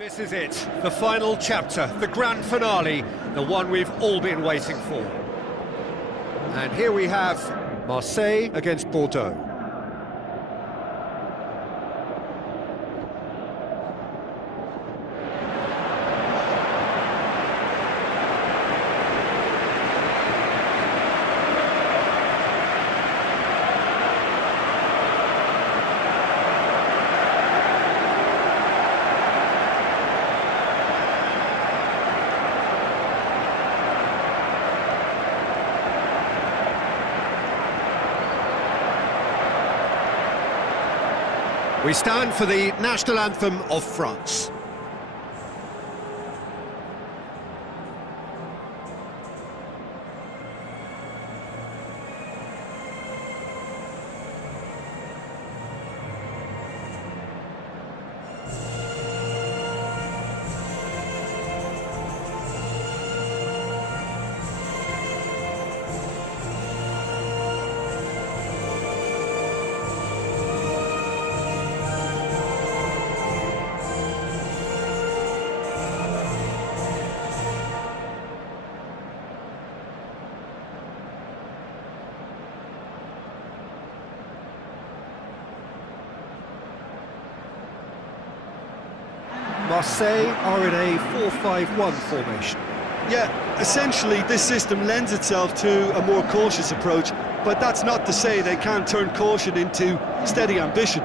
This is it, the final chapter, the grand finale, the one we've all been waiting for. And here we have Marseille against Bordeaux. We stand for the national anthem of France. Marseille are in a 4-5-1 formation. Yeah, essentially this system lends itself to a more cautious approach, but that's not to say they can't turn caution into steady ambition.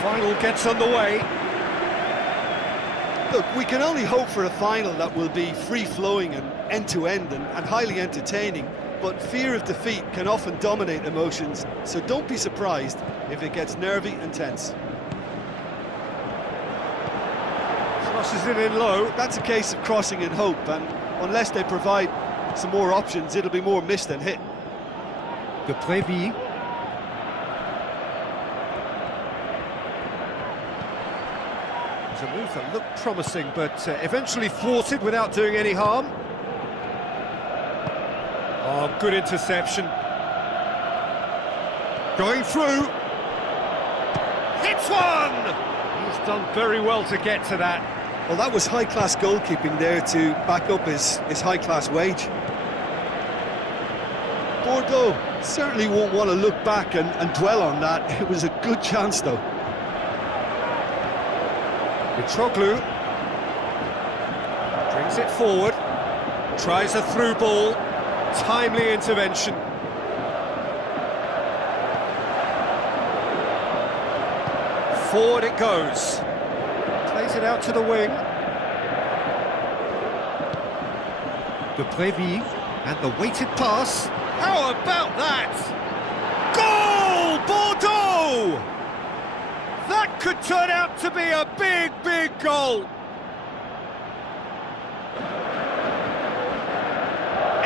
Final gets underway. Look, we can only hope for a final that will be free-flowing and end-to-end and highly entertaining, but fear of defeat can often dominate emotions, so don't be surprised if it gets nervy and tense. Crosses it in low. That's a case of crossing in hope, and unless they provide some more options, it'll be more miss than hit. De Prévis. A move that looked promising, but eventually thwarted without doing any harm. Oh, good interception. Going through. Hits one! He's done very well to get to that. Well, that was high-class goalkeeping there to back up his high-class wage. Bordeaux certainly won't want to look back and dwell on that. It was a good chance, though. Mitroglou brings it forward, tries a through ball, timely intervention. Forward it goes, plays it out to the wing. De Prévis, and the weighted pass. How about that? Goal, Bordeaux! That could turn out to be a big, big goal.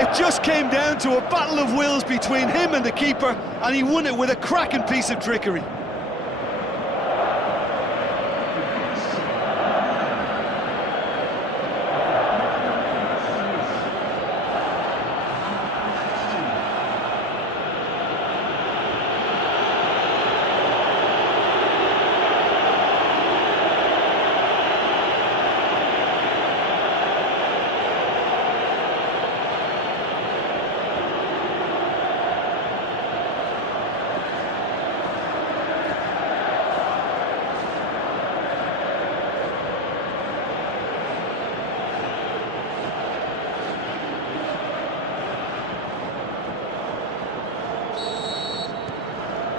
It just came down to a battle of wills between him and the keeper, and he won it with a cracking piece of trickery.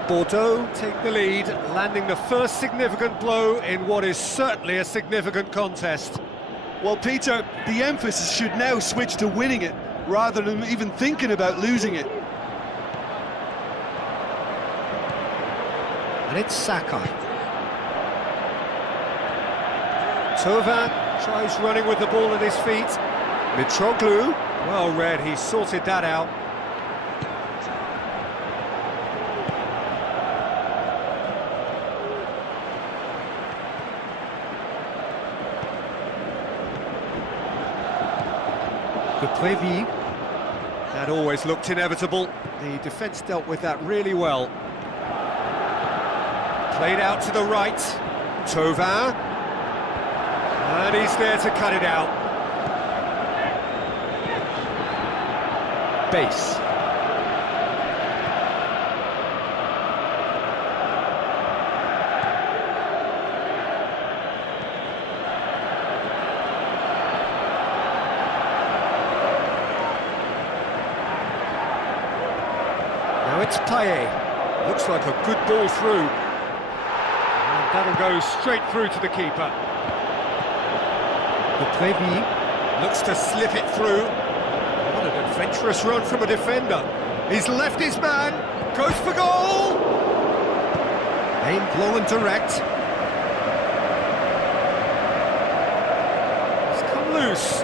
Bordeaux take the lead, landing the first significant blow in what is certainly a significant contest. Well, Peter, the emphasis should now switch to winning it, rather than even thinking about losing it. And it's Sakai. Thauvin tries running with the ball at his feet. Mitroglou, well read, he sorted that out. Prévi. That always looked inevitable. The defence dealt with that really well. Played out to the right. Thauvin. And he's there to cut it out. Base. Now it's Payet. Looks like a good ball through. And that'll go straight through to the keeper. Prévi looks to slip it through. What an adventurous run from a defender. He's left his man, goes for goal! Aimed long and direct. He's come loose.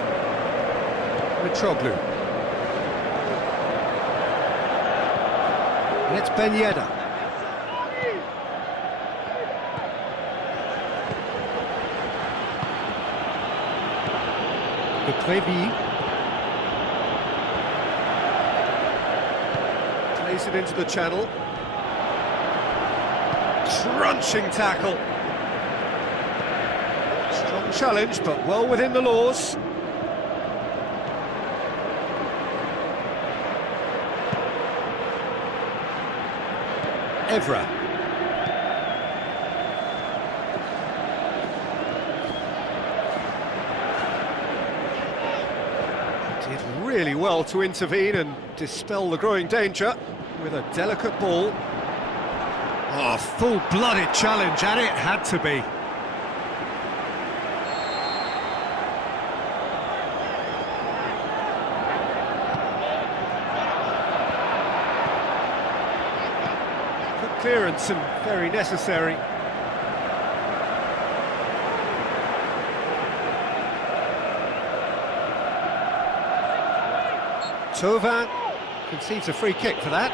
Mitroglou. And it's Ben Yedder. Prévi plays it into the channel. Crunching tackle. Strong challenge, but well within the laws. Evra. Did really well to intervene and dispel the growing danger with a delicate ball. Oh, full-blooded challenge, and it had to be. Good clearance and very necessary. Thauvin concedes a free kick for that.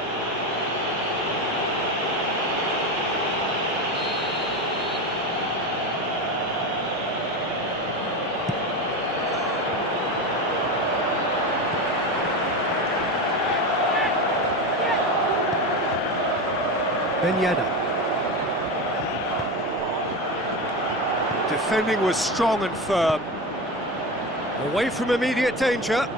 Ben Yedder. Defending was strong and firm. Away from immediate danger.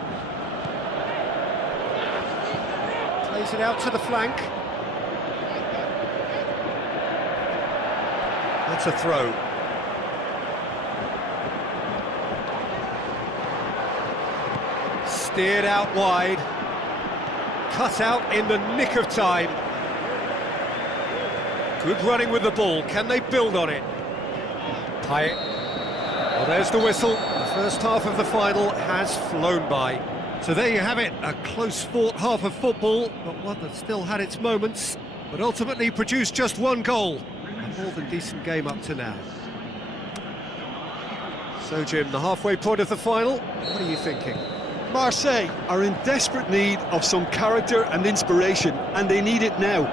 Plays it out to the flank. That's a throw. Steered out wide. Cut out in the nick of time. Good running with the ball. Can they build on it? Payet. Well, there's the whistle. The first half of the final has flown by. So there you have it, a close-fought half of football, but one that still had its moments, but ultimately produced just one goal. A more than decent game up to now. So, Jim, the halfway point of the final, what are you thinking? Marseille are in desperate need of some character and inspiration, and they need it now.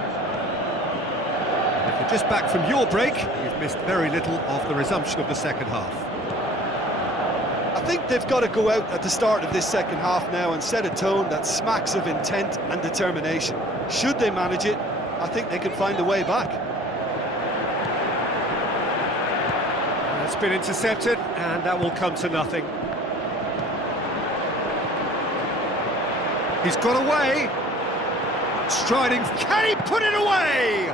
And if you're just back from your break, you've missed very little of the resumption of the second half. I think they've got to go out at the start of this second half now and set a tone that smacks of intent and determination. Should they manage it, I think they can find a way back. That's been intercepted, and that will come to nothing. He's got away. Striding, can he put it away?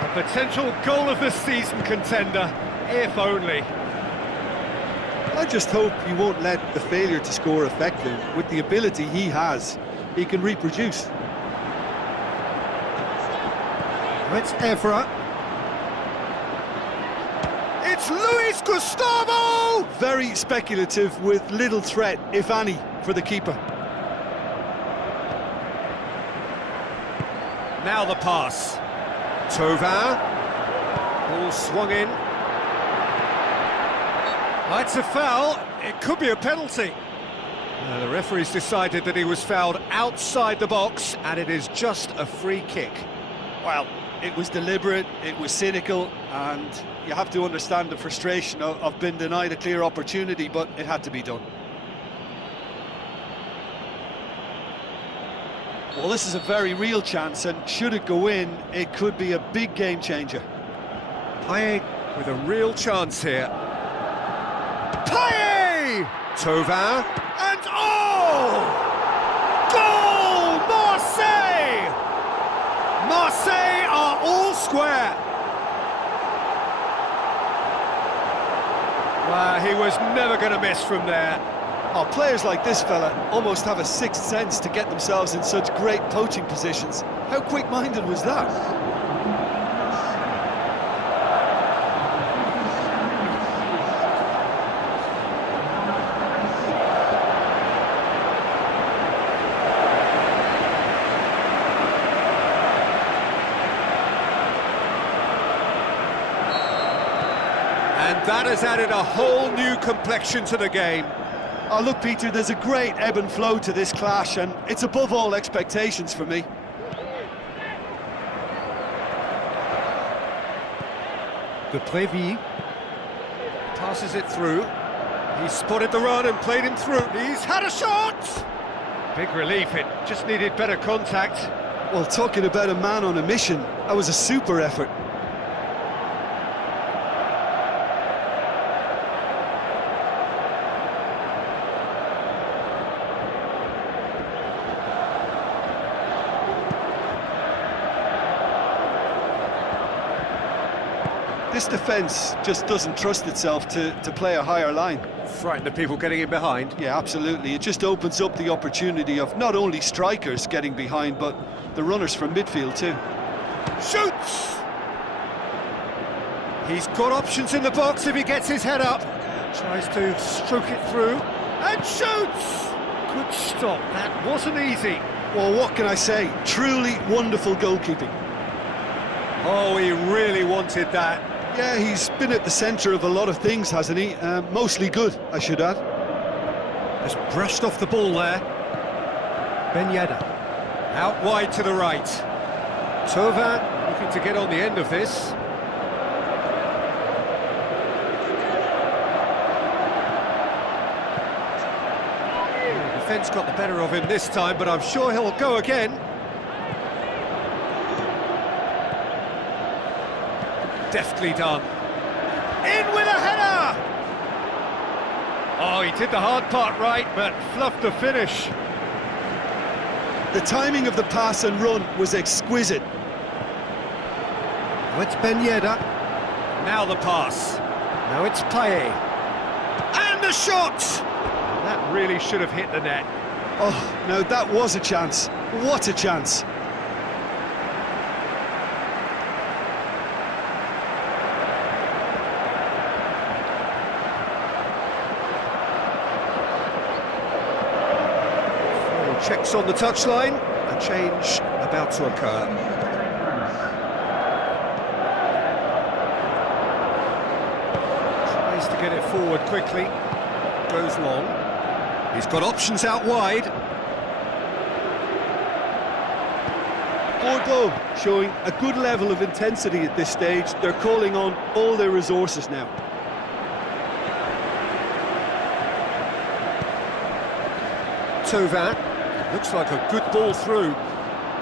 A potential goal of the season contender, if only. I just hope he won't let the failure to score affect him. With the ability he has, he can reproduce. It's Evra. It's Luis Gustavo! Very speculative with little threat, if any, for the keeper. Now the pass. Thauvin. Ball swung in. It's a foul. It could be a penalty. The referee's decided that he was fouled outside the box, and it is just a free kick. Well, it was deliberate, it was cynical, and you have to understand the frustration of being denied a clear opportunity, but it had to be done. Well, this is a very real chance, and should it go in, it could be a big game changer. Payet with a real chance here. Payet! Thauvin, and oh! Goal! Marseille! Marseille are all square. Well, he was never going to miss from there. Oh, players like this fella almost have a sixth sense to get themselves in such great poaching positions. How quick-minded was that? And that has added a whole new complexion to the game. Oh, look, Peter, there's a great ebb and flow to this clash, and it's above all expectations for me. De Prévy passes it through. He's spotted the run and played him through. He's had a shot! Big relief, it just needed better contact. Well, talking about a man on a mission, that was a super effort. This defence just doesn't trust itself to play a higher line. Frighten the people getting in behind. Yeah, absolutely. It just opens up the opportunity of not only strikers getting behind, but the runners from midfield too. Shoots! He's got options in the box if he gets his head up. Tries to stroke it through, and shoots! Good stop, that wasn't easy. Well, what can I say? Truly wonderful goalkeeping. Oh, he really wanted that. Yeah, he's been at the centre of a lot of things, hasn't he? Mostly good, I should add. Has brushed off the ball there. Ben Yedder. Out wide to the right. Thauvin looking to get on the end of this. The defence got the better of him this time, but I'm sure he'll go again. Deftly done. In with a header! Oh, he did the hard part right, but fluffed the finish. The timing of the pass and run was exquisite. Now it's Ben Yedder. Now the pass. Now it's Payet. And the shot! That really should have hit the net. Oh, now that was a chance. What a chance. Checks on the touchline, a change about to occur. Tries to get it forward quickly, goes long. He's got options out wide. Bordeaux showing a good level of intensity at this stage. They're calling on all their resources now. Thauvin. Looks like a good ball through.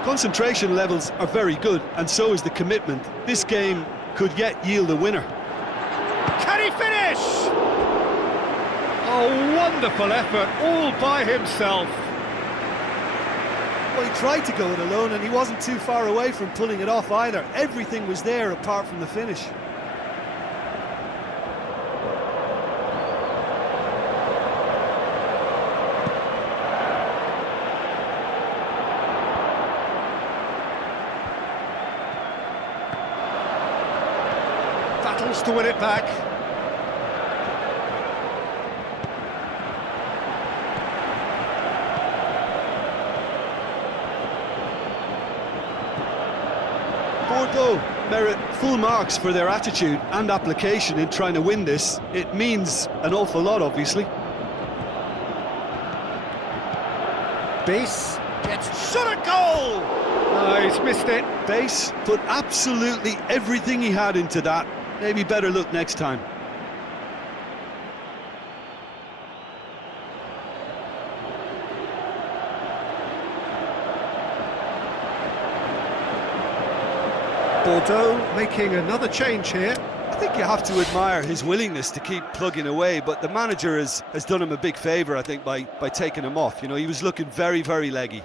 Concentration levels are very good, and so is the commitment. This game could yet yield a winner. Can he finish? Oh, wonderful effort, all by himself. Well, he tried to go it alone, and he wasn't too far away from pulling it off either. Everything was there apart from the finish. Battles to win it back. Bordeaux merit full marks for their attitude and application in trying to win this. It means an awful lot, obviously. Base gets shot at goal! No, he's missed it. Base put absolutely everything he had into that. Maybe better look next time. Bordeaux making another change here. I think you have to admire his willingness to keep plugging away, but the manager has done him a big favour, I think, by taking him off. You know, he was looking very, very leggy.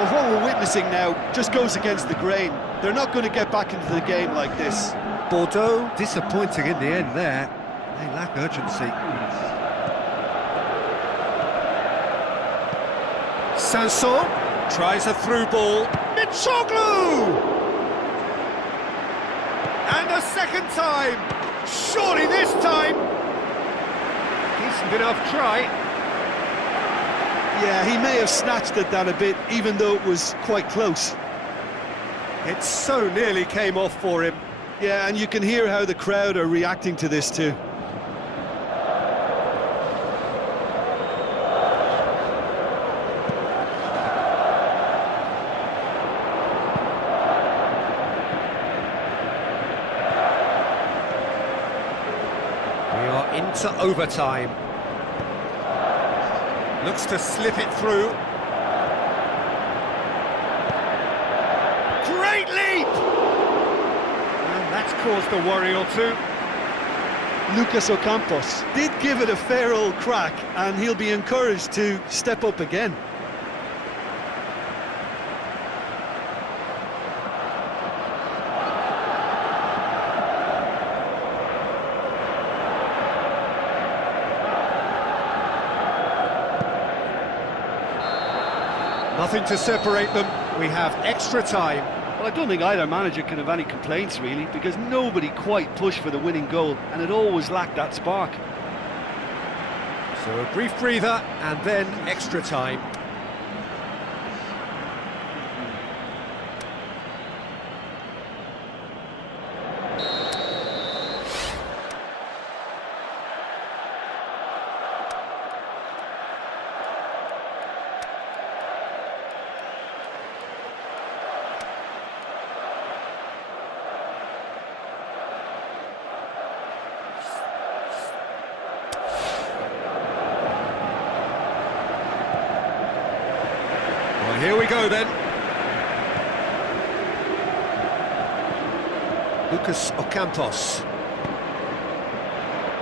Well, what we're witnessing now just goes against the grain. They're not going to get back into the game like this. Bordeaux disappointing in the end there. They lack urgency. Sanson tries a through ball. Mitroglou! And a second time. Surely this time. Decent enough try. Yeah, he may have snatched at that a bit, even though it was quite close. It so nearly came off for him. Yeah, and you can hear how the crowd are reacting to this too. We are into overtime. Looks to slip it through. Great leap! And that's caused a worry or two. Lucas Ocampos did give it a fair old crack, and he'll be encouraged to step up again. Nothing to separate them. We have extra time. Well, I don't think either manager can have any complaints, really, because nobody quite pushed for the winning goal, and it always lacked that spark. So a brief breather, and then extra time. Here we go then. Lucas Ocampos.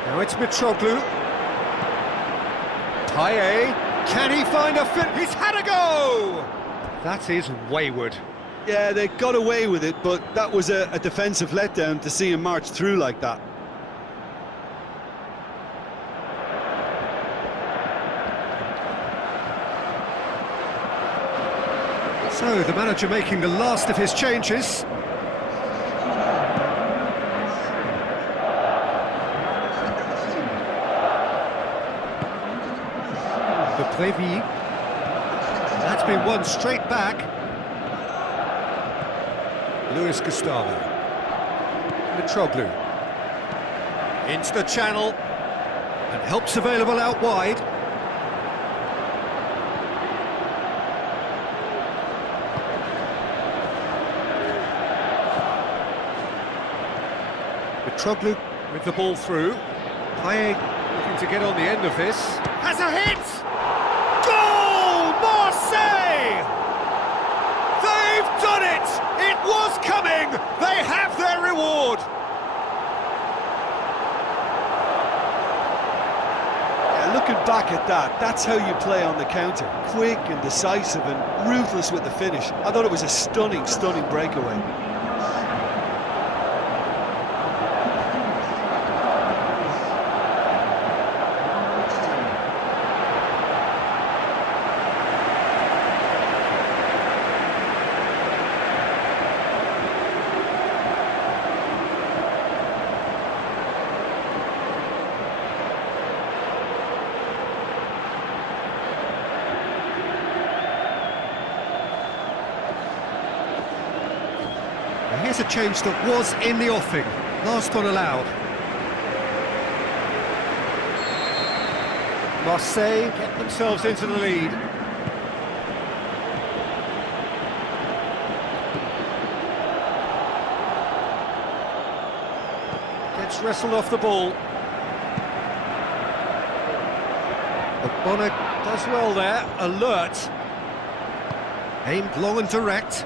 Now it's Mitroglou. Payet. Can he find a fit? He's had a go! That is wayward. Yeah, they got away with it, but that was a defensive letdown to see him march through like that. So, the manager making the last of his changes. The Prévis. That's been won straight back. Luis Gustavo. Mitroglou. Into the channel. And help's available out wide. Mitroglou with the ball through. Payet looking to get on the end of this. Has a hit! Goal! Marseille! They've done it! It was coming! They have their reward! Yeah, looking back at that, that's how you play on the counter. Quick and decisive and ruthless with the finish. I thought it was a stunning, stunning breakaway. Now here's a change that was in the offing. Last one allowed. Marseille get themselves into the lead. Gets wrestled off the ball. Bonner does well there, alert. Aimed long and direct.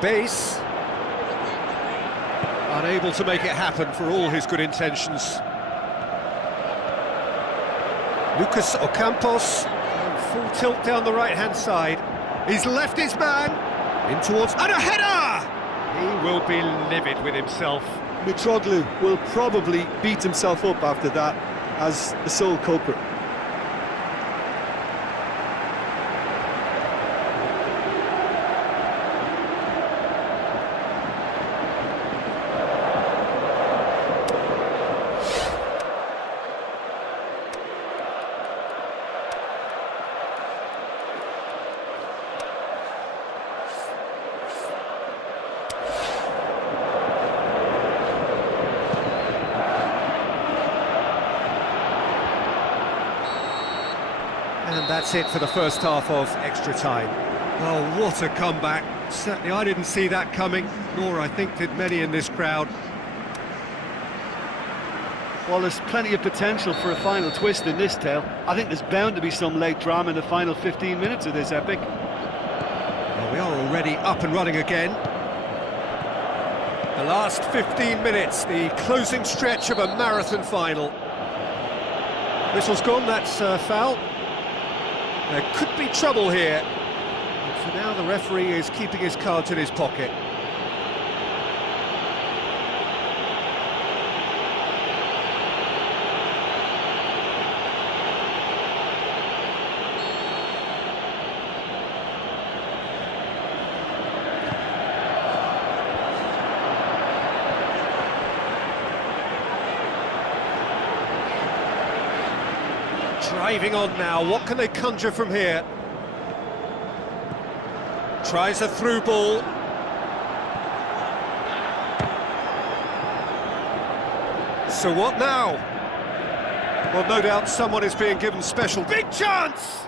Base. Unable to make it happen for all his good intentions. Lucas Ocampos, full tilt down the right-hand side. He's left his man, in towards, and a header! He will be livid with himself. Mitroglou will probably beat himself up after that as the sole culprit. And that's it for the first half of extra time. Oh, what a comeback. Certainly I didn't see that coming, nor I think did many in this crowd. Well, there's plenty of potential for a final twist in this tale. I think there's bound to be some late drama in the final 15 minutes of this epic. Well, we are already up and running again. The last 15 minutes, the closing stretch of a marathon final. Whistle's gone, that's foul. There could be trouble here. But for now, the referee is keeping his cards in his pocket. Driving on now, what can they conjure from here? Tries a through ball. So what now? Well, no doubt someone is being given special. Big chance!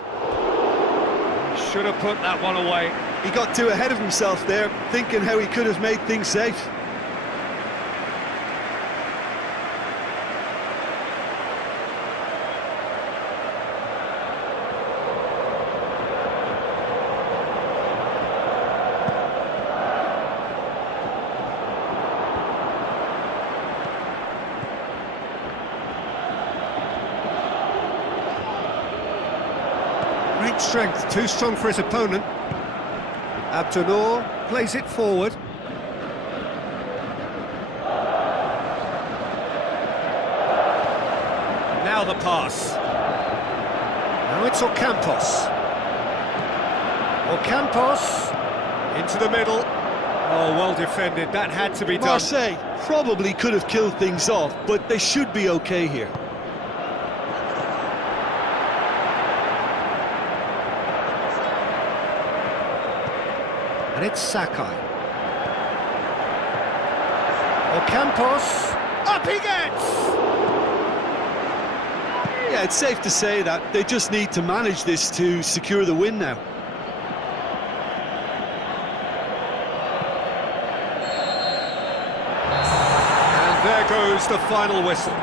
Should have put that one away. He got too ahead of himself there, thinking how he could have made things safe. Great strength, too strong for his opponent. Abdenour plays it forward. Now the pass. Now it's Ocampos. Ocampos into the middle. Oh, well defended. That had to be done. Marseille probably could have killed things off, but they should be okay here. And it's Sakai. Ocampos, up he gets! Yeah, it's safe to say that they just need to manage this to secure the win now. And there goes the final whistle.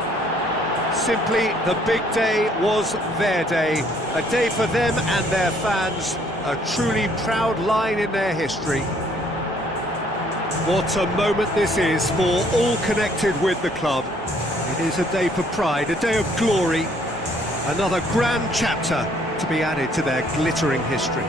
Simply, the big day was their day. A day for them and their fans. A truly proud line in their history. What a moment this is for all connected with the club. It is a day for pride, a day of glory. Another grand chapter to be added to their glittering history.